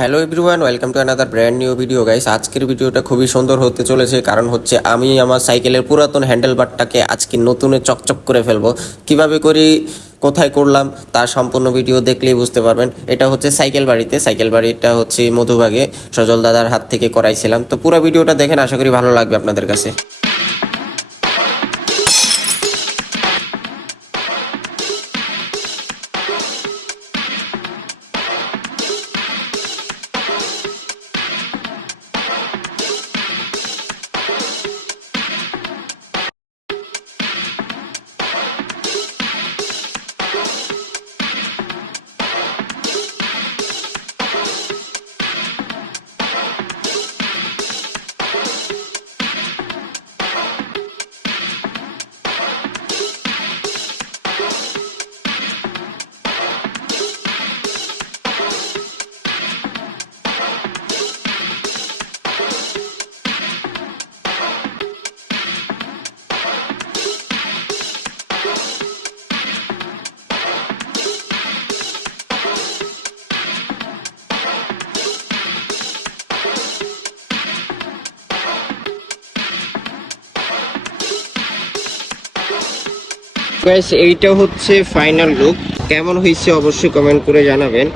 Hello everyone, welcome to another brand new video guys. আজকের ভিডিওটা খুবই সুন্দর হতে চলেছে, কারণ হচ্ছে আমি আমার সাইকেলের পুরাতন হ্যান্ডেলবারটাকে আজকে নতুনে চকচক করে ফেলবো। কিভাবে করি, কোথায় করলাম, তার সম্পূর্ণ ভিডিও দেখলেই বুঝতে পারবেন। এটা হচ্ছে সাইকেল বাড়িটা হচ্ছে মধুবাগে সজল দাদার হাত থেকে করাইছিলাম। তো পুরো ভিডিওটা দেখেন, আশা করি ভালো লাগবে আপনাদের কাছে। গাইস, এইটা হচ্ছে ফাইনাল লুক। কেমন হয়েছে অবশ্যই কমেন্ট করে জানাবেন।